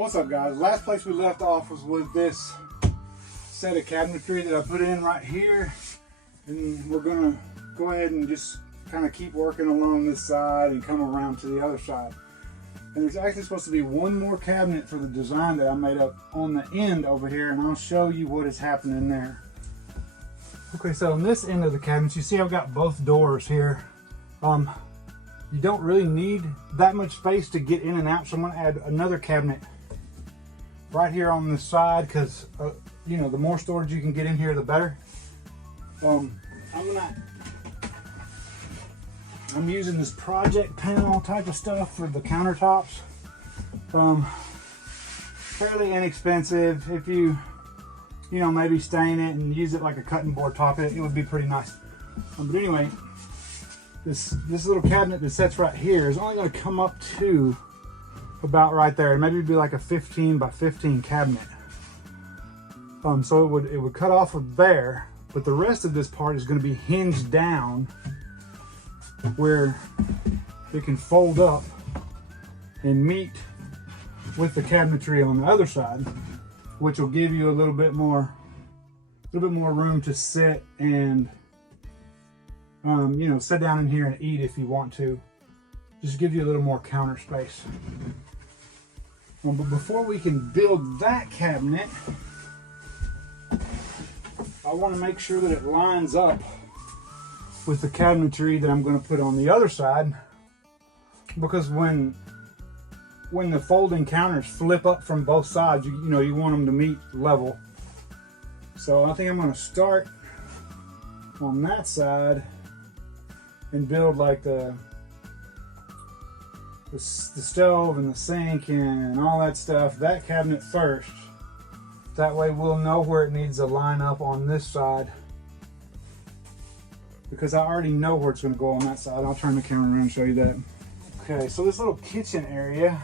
What's up, guys? Last place we left off was with this set of cabinetry that I put in right here, and we're gonna go ahead and just kind of keep working along this side and come around to the other side. And there's actually supposed to be one more cabinet for the design that I made up on the end over here, and I'll show you what is happening there. Okay, so on this end of the cabinets, you see I've got both doors here. You don't really need that much space to get in and out, so I'm going to add another cabinet right here on this side because you know, the more storage you can get in here, the better. I'm using this project panel type of stuff for the countertops. Fairly inexpensive. If you know, maybe stain it and use it like a cutting board top, it would be pretty nice. But anyway, this little cabinet that sits right here is only going to come up to about right there. Maybe it'd be like a 15 by 15 cabinet. So it would cut off of there, but the rest of this part is going to be hinged down where it can fold up and meet with the cabinetry on the other side, which will give you a little bit more room to sit and you know, sit down in here and eat if you want to. Just give you a little more counter space. But before we can build that cabinet, I want to make sure that it lines up with the cabinetry that I'm going to put on the other side, because when the folding counters flip up from both sides, you know, you want them to meet level. So I think I'm going to start on that side and build like the stove and the sink and all that stuff, that cabinet first. That way we'll know where it needs to line up on this side, because I already know where it's going to go on that side. I'll turn the camera around and show you that. Okay, so this little kitchen area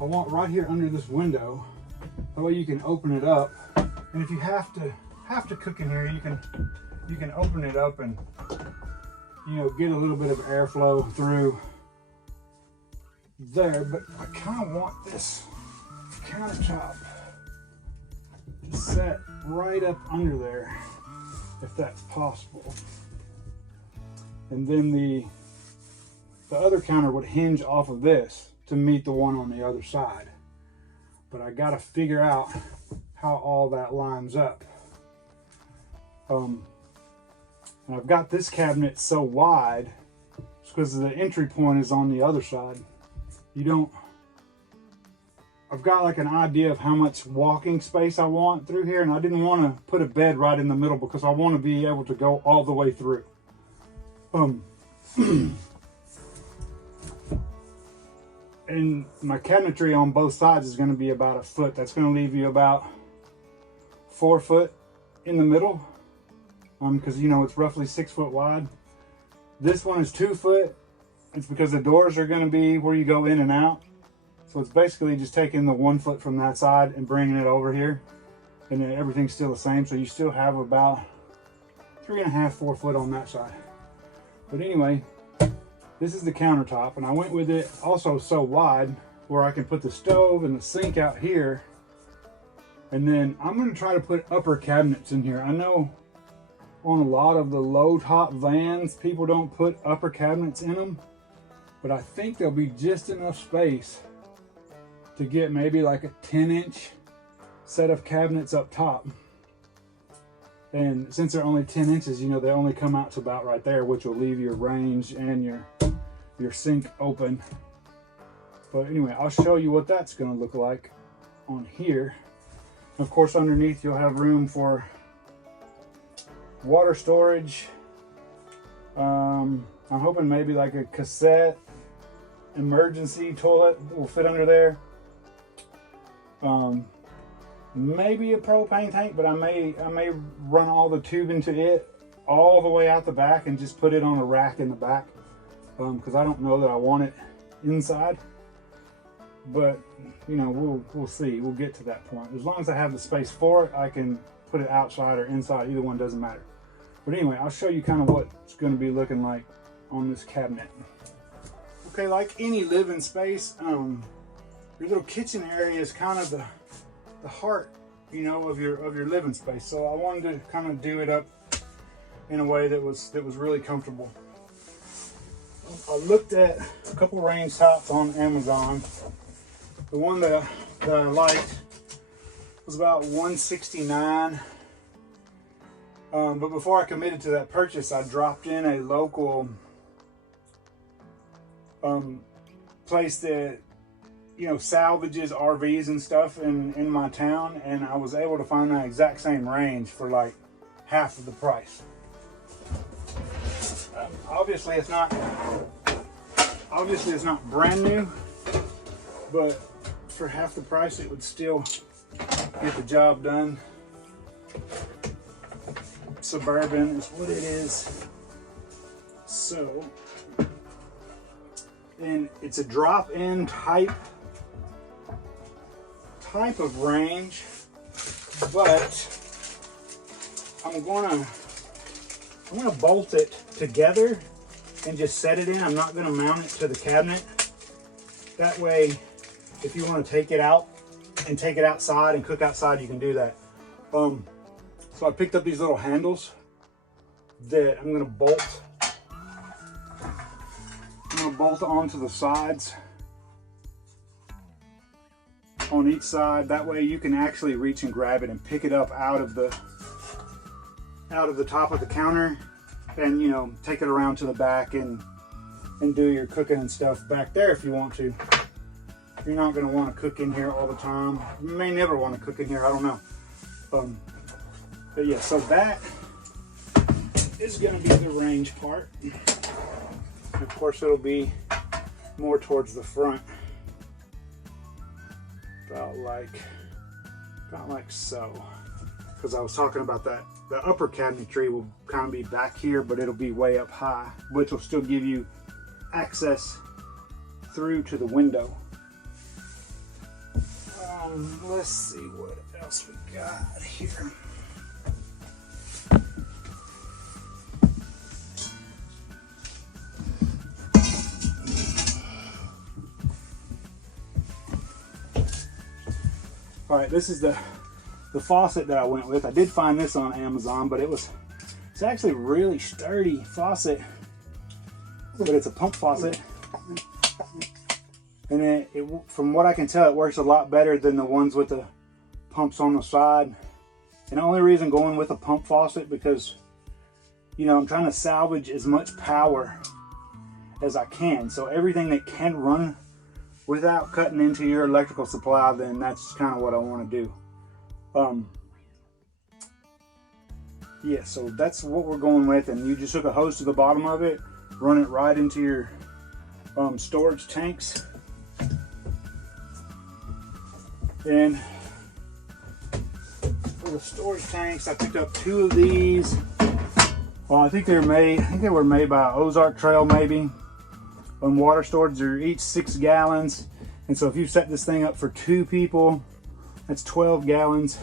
I want right here under this window. That way you can open it up, and if you have to cook in here, you can open it up and, you know, get a little bit of airflow through there. But I kind of want this countertop to set right up under there, if that's possible. And then the other counter would hinge off of this to meet the one on the other side. But I got to figure out how all that lines up. And I've got this cabinet so wide because the entry point is on the other side. I've got like an idea of how much walking space I want through here, and I didn't want to put a bed right in the middle because I want to be able to go all the way through. And my cabinetry on both sides is going to be about a foot. That's going to leave you about 4 foot in the middle, because you know, it's roughly 6 foot wide. This one is 2 foot. It's because the doors are going to be where you go in and out. So it's basically just taking the 1 foot from that side and bringing it over here, and then everything's still the same. So you still have about 3.5, 4 foot on that side. But anyway, this is the countertop, and I went with it also so wide where I can put the stove and the sink out here. And then I'm going to try to put upper cabinets in here. I know on a lot of the low top vans, people don't put upper cabinets in them, but I think there'll be just enough space to get maybe like a 10-inch set of cabinets up top. And since they're only 10 inches, you know, they only come out to about right there, which will leave your range and your sink open. But anyway, I'll show you what that's going to look like on here. Of course, underneath you'll have room for water storage. I'm hoping maybe like a cassette emergency toilet will fit under there. Maybe a propane tank, but I may run all the tube into it all the way out the back and just put it on a rack in the back, because I don't know that I want it inside. But you know, we'll see. We'll get to that point. As long as I have the space for it, I can put it outside or inside. Either one doesn't matter. But anyway, I'll show you kind of what it's going to be looking like on this cabinet. Okay, like any living space, your little kitchen area is kind of the heart, you know, of your living space. So I wanted to kind of do it up in a way that was really comfortable. I looked at a couple range tops on Amazon. The one that I liked was about $169. But before I committed to that purchase, I dropped in a local place that, you know, salvages RVs and stuff in my town, and I was able to find that exact same range for like half of the price. Obviously it's not brand new, but for half the price it would still get the job done. Suburban is what it is. So, and it's a drop-in type of range, but I'm gonna bolt it together and just set it in. I'm not gonna mount it to the cabinet. That way, if you want to take it out and take it outside and cook outside, you can do that. So I picked up these little handles that I'm gonna bolt. I'm gonna bolt onto the sides on each side. That way you can actually reach and grab it and pick it up out of the top of the counter, and, you know, take it around to the back and do your cooking and stuff back there if you want to. You're not going to want to cook in here all the time. You may never want to cook in here, I don't know. But yeah, so that is going to be the range part. And of course it'll be more towards the front. About like so. Because I was talking about that. The upper cabinetry will kind of be back here, but it'll be way up high, which will still give you access through to the window. Let's see what else we got here. All right, this is the faucet that I went with. I did find this on Amazon, but it's actually a really sturdy faucet, but it's a pump faucet. And it, from what I can tell, it works a lot better than the ones with the pumps on the side. And the only reason going with a pump faucet, because, you know, I'm trying to salvage as much power as I can. So everything that can run without cutting into your electrical supply, then that's kind of what I want to do. Yeah, so that's what we're going with. And you just hook a hose to the bottom of it, run it right into your storage tanks. And for the storage tanks, I picked up 2 of these. Well, I think they were made by Ozark Trail, maybe. On water storage, they're each 6 gallons. And so if you set this thing up for 2 people, that's 12 gallons.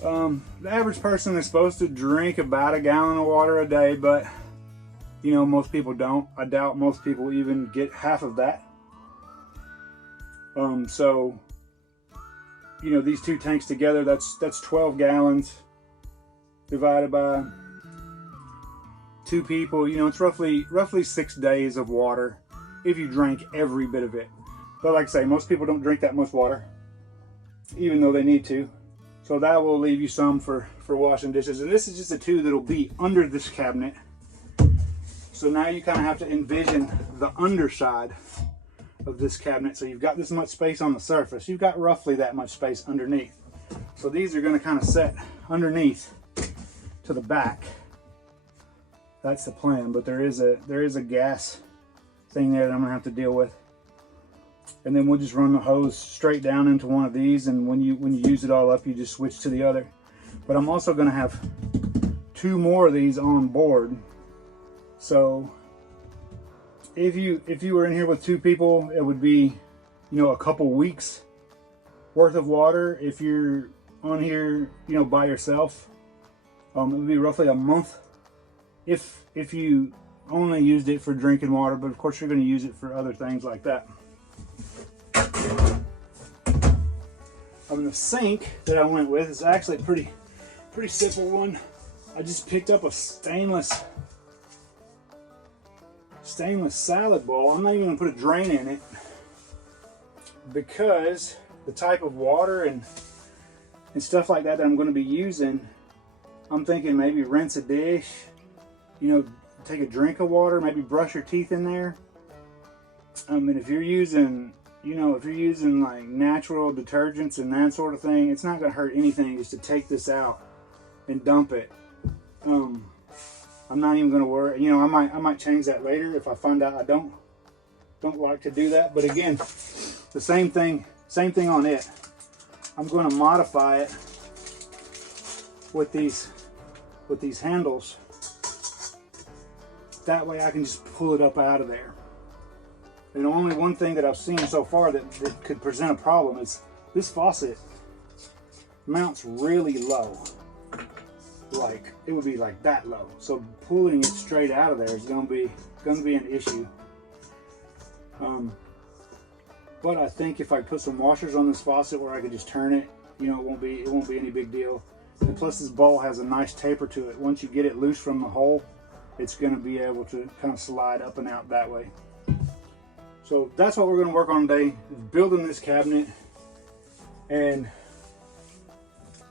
The average person is supposed to drink about 1 gallon of water a day, but, you know, most people don't. I doubt most people even get half of that. So, you know, these 2 tanks together, that's 12 gallons divided by 2 people. You know, it's roughly 6 days of water if you drank every bit of it. But like I say, most people don't drink that much water, even though they need to. So that will leave you some for washing dishes. And this is just a 2 that'll be under this cabinet. So now you kind of have to envision the underside of this cabinet. So you've got this much space on the surface. You've got roughly that much space underneath. So these are going to kind of set underneath to the back. That's the plan. But there is a gas thing there that I'm going to have to deal with. And then we'll just run the hose straight down into one of these, and when you use it all up, you just switch to the other. But I'm also going to have 2 more of these on board. So if you were in here with 2 people, it would be, you know, a couple weeks worth of water. If you're on here, you know, by yourself, it would be roughly a month if you only used it for drinking water. But of course you're going to use it for other things like that. The sink that I went with is actually a pretty simple one. I just picked up a stainless salad bowl. I'm not even gonna put a drain in it because the type of water and stuff like that I'm gonna be using, I'm thinking maybe rinse a dish, you know, take a drink of water, maybe brush your teeth in there. And if you're using, you know, if you're using like natural detergents and that sort of thing, it's not gonna hurt anything just to take this out and dump it. I'm not even gonna worry, you know, I might change that later if I find out I don't like to do that. But again, the same thing on it. I'm going to modify it with these handles. That way I can just pull it up out of there. And only one thing that I've seen so far that could present a problem is this faucet mounts really low. Like it would be like that low. So pulling it straight out of there is going to be an issue. But I think if I put some washers on this faucet where I could just turn it, you know, it won't be any big deal. And plus this bowl has a nice taper to it. Once you get it loose from the hole, it's going to be able to kind of slide up and out that way. So that's what we're going to work on today, is building this cabinet. And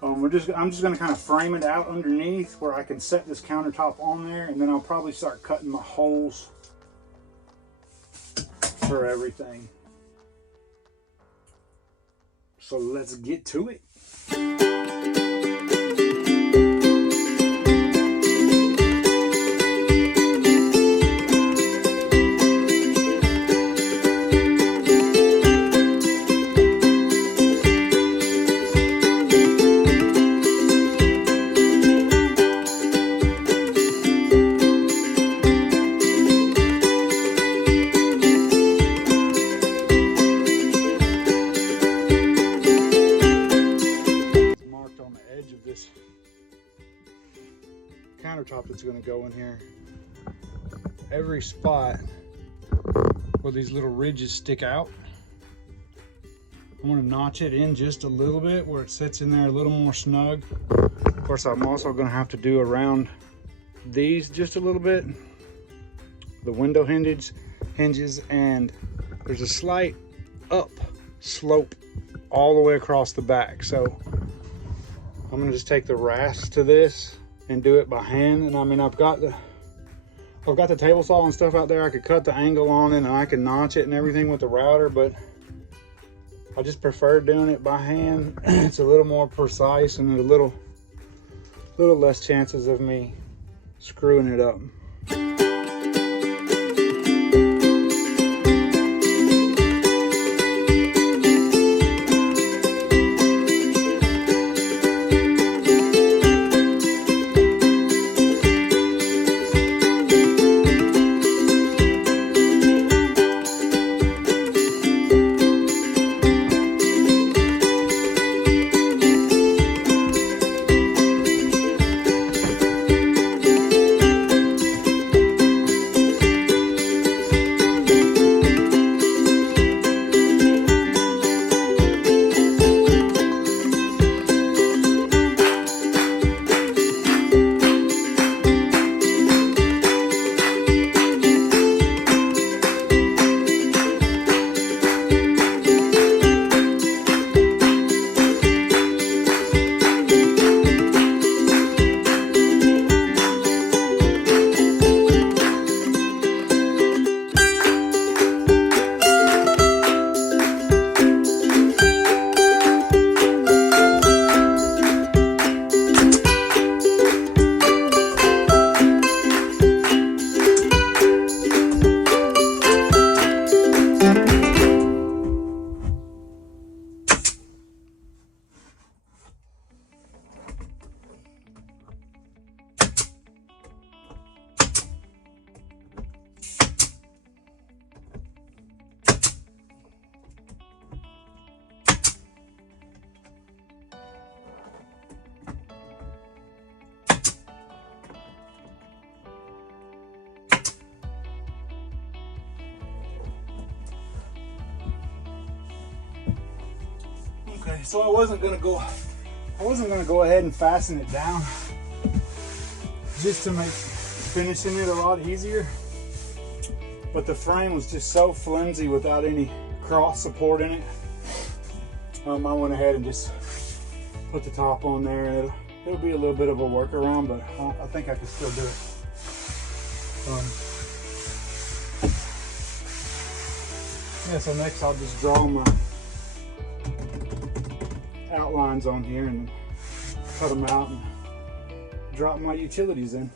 I'm just going to kind of frame it out underneath where I can set this countertop on there, and then I'll probably start cutting the holes for everything. So let's get to it. Countertop that's going to go in here. Every spot where these little ridges stick out, I want to notch it in just a little bit where it sits in there a little more snug. Of course, I'm also going to have to do around these just a little bit, the window hinges, and there's a slight up slope all the way across the back. So I'm going to just take the rasp to this and do it by hand. And I mean, I've got the table saw and stuff out there. I could cut the angle on it and I can notch it and everything with the router, but I just prefer doing it by hand. It's a little more precise and a little less chances of me screwing it up. so I wasn't gonna go ahead and fasten it down just to make finishing it a lot easier. But the frame was just so flimsy without any cross support in it. I went ahead and just put the top on there, and it'll be a little bit of a workaround, but I think I can still do it. Yeah, so next I'll just draw my outlines on here and cut them out and drop my utilities in.